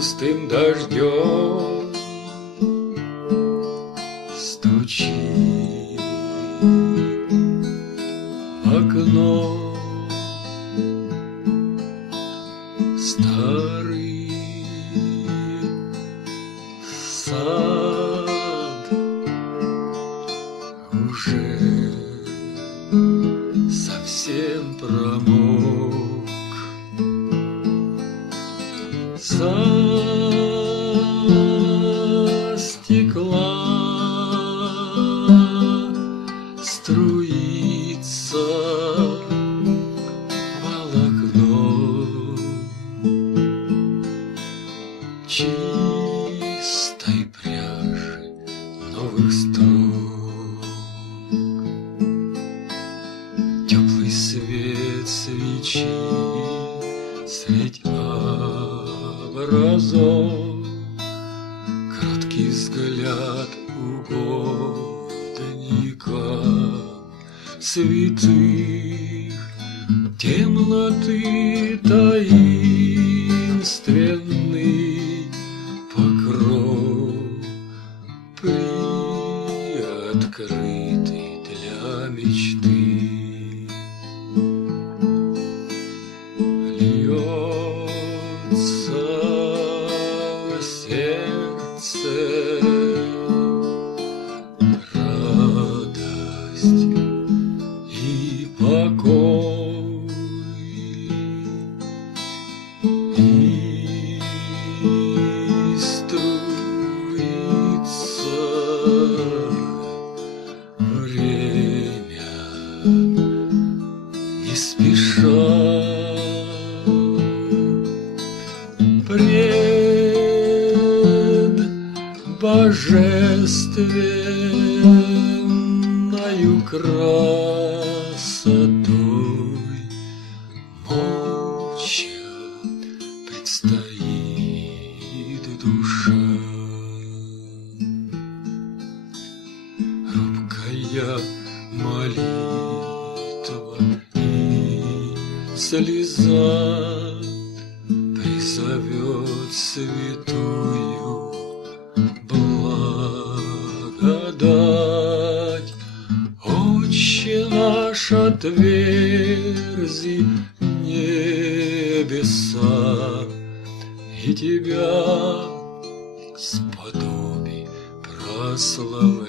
густым дождем стучит в окно старый сад уже совсем промок. Со стекла струится волокно чистой пряжи новых строк. Теплый свет свечи средь образов, кроткий взгляд угодника святых, темноты таинственный покров, приоткрытый для мечты. Льется в сердце радость и покой, и струится время не спеша. Пред божественною красотой молча предстоит душа. Робкая молитва и слеза призовет святую благодать. Отче наш, отверзи небеса, и Тебя сподоби прославлять.